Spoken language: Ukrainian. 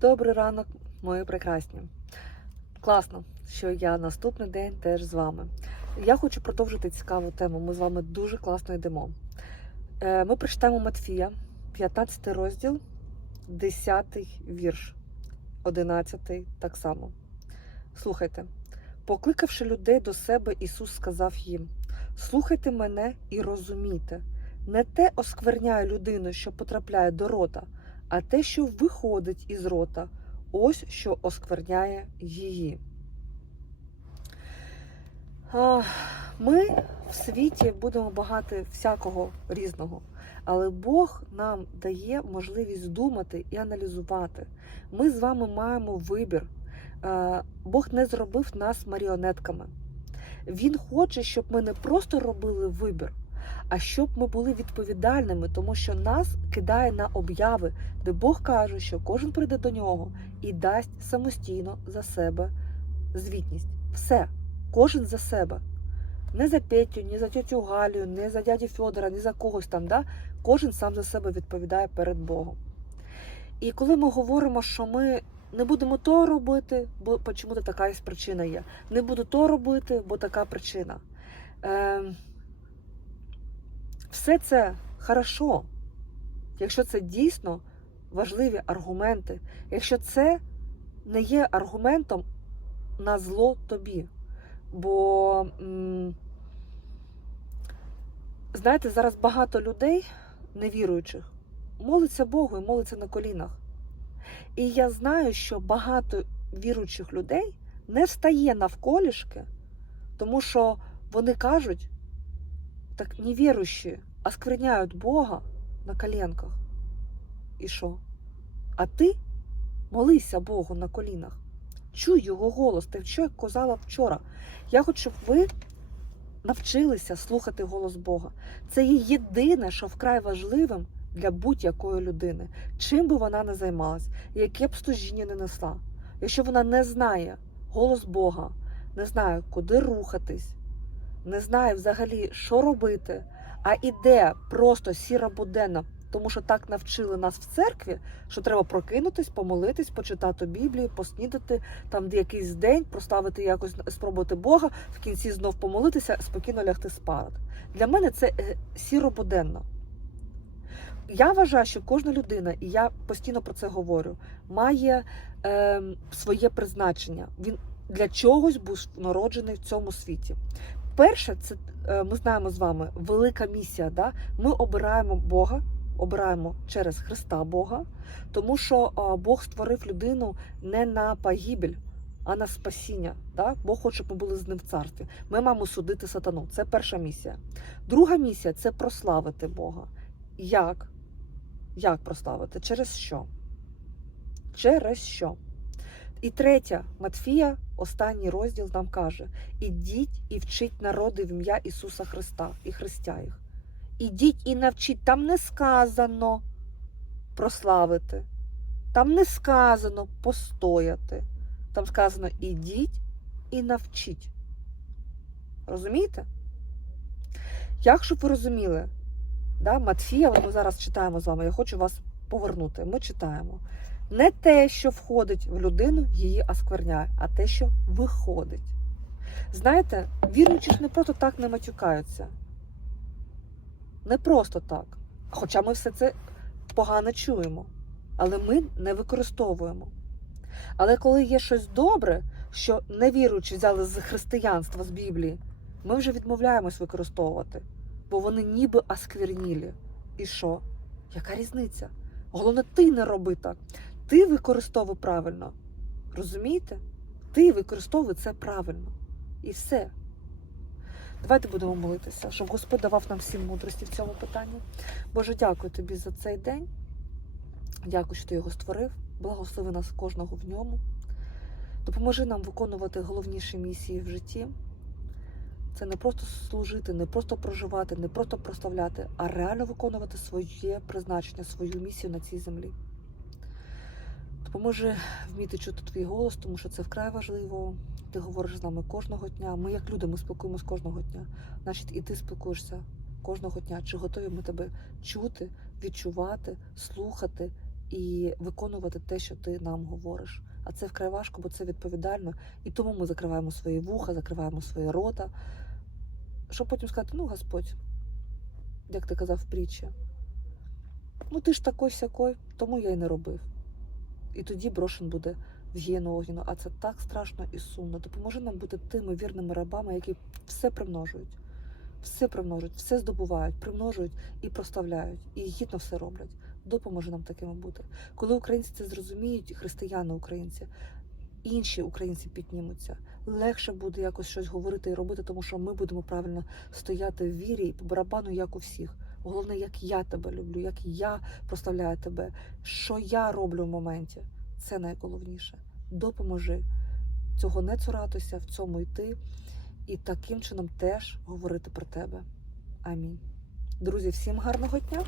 Добрий ранок, мої прекрасні. Класно, що я наступний день теж з вами. Я хочу продовжити цікаву тему. Ми з вами дуже класно йдемо. Е, Ми прочитаємо Матфія, 15 розділ, 10 вірш, 11 так само. Слухайте. Покликавши людей до себе, Ісус сказав їм: Слухайте мене і розумійте, не те оскверняє людину, що потрапляє до рота, а те, що виходить із рота, ось що оскверняє її. Ми в світі будемо багато всякого різного, але Бог нам дає можливість думати і аналізувати. Ми з вами маємо вибір. Бог не зробив нас маріонетками. Він хоче, щоб ми не просто робили вибір, а щоб ми були відповідальними, тому що нас кидає на обяви, де Бог каже, що кожен прийде до нього і дасть самостійно за себе звітність. Все, кожен за себе. Не за Петю, не за тетю Галю, не за дядю Федора, не за когось там. Да? Кожен сам за себе відповідає перед Богом. І коли ми говоримо, що ми не будемо то робити, бо чому-то така причина є. Не буду то робити, бо така причина. Е, все це хорошо, якщо це дійсно важливі аргументи, якщо це не є аргументом на зло тобі. Бо, знаєте, зараз багато людей, невіруючих, молиться Богу і молиться на колінах. І я знаю, що багато віруючих людей не встає навколішки, тому що вони кажуть, так невіруючі, оскверняють Бога на коленках. І що? А ти молися Богу на колінах. Чуй його голос. Ти що казала вчора? Я хочу, щоб ви навчилися слухати голос Бога. Це є єдине, що вкрай важливим для будь-якої людини, чим би вона не займалась, яке б служіння не несла. Якщо вона не знає голос Бога, не знає, куди рухатись, не знає взагалі, що робити, а іде просто сіра буденна, тому що так навчили нас в церкві, що треба прокинутись, помолитись, почитати Біблію, поснідати там якийсь день, проставити якось, спробувати Бога, в кінці знов помолитися, спокійно лягти спати. Для мене це е, сіробуденно. Я вважаю, що кожна людина, і я постійно про це говорю, має е, своє призначення. Він для чогось був народжений в цьому світі. Перше, це е, ми знаємо з вами велика місія. Да? Ми обираємо Бога, обираємо через Христа Бога, тому що е, Бог створив людину не на погибель, а на спасіння. Да? Бог хоче, щоб ми були з ним в царстві. Ми маємо судити сатану. Це перша місія. Друга місія це прославити Бога. Як? Як прославити? Через що? Через що? І третя Матфія, останній розділ нам каже: ідіть і вчіть народи в ім'я Ісуса Христа і Христя їх. Ідіть і навчіть. Там не сказано прославити, там не сказано постояти. Там сказано ідіть і навчіть. Розумієте? Як щоб ви розуміли, да, Матфія, ми зараз читаємо з вами, я хочу вас повернути. Ми читаємо. Не те, що входить в людину, її оскверняє, а те, що виходить. Знаєте, віруючі ж не просто так не матюкаються. Не просто так. Хоча ми все це погано чуємо, але ми не використовуємо. Але коли є щось добре, що невіруючі взяли з християнства, з Біблії, ми вже відмовляємось використовувати, бо вони ніби осквернілі. І що? Яка різниця? Головне, ти не роби так. Ти використовуй правильно. Розумієте? Ти використовуй це правильно. І все. Давайте будемо молитися, щоб Господь давав нам всім мудрості в цьому питанні. Боже, дякую тобі за цей день. Дякую, що ти його створив. Благослови нас кожного в ньому. Допоможи нам виконувати головніші місії в житті. Це не просто служити, не просто проживати, не просто прославляти, а реально виконувати своє призначення, свою місію на цій землі. Допоможи вміти чути твій голос, тому що це вкрай важливо. Ти говориш з нами кожного дня. Ми, як люди, ми спілкуємося кожного дня. Значить, і ти спілкуєшся кожного дня. Чи готові ми тебе чути, відчувати, слухати і виконувати те, що ти нам говориш. А це вкрай важко, бо це відповідально. І тому ми закриваємо свої вуха, закриваємо свої рота, щоб потім сказати: ну, Господь, як ти казав притчі, ну ти ж такой сякой, тому я й не робив. І тоді брошен буде в гієну огніну. А це так страшно і сумно. Допоможи нам бути тими вірними рабами, які все примножують, все примножують, все здобувають, примножують і проставляють, і гідно все роблять. Допоможи нам такими бути. Коли українці це зрозуміють, християни українці, інші українці піднімуться. Легше буде якось щось говорити і робити, тому що ми будемо правильно стояти в вірі і по барабану, як у всіх. Головне, як я тебе люблю, як я прославляю тебе, що я роблю в моменті. Це найголовніше. Допоможи цього не цуратися, в цьому йти і таким чином теж говорити про тебе. Амінь. Друзі, всім гарного дня!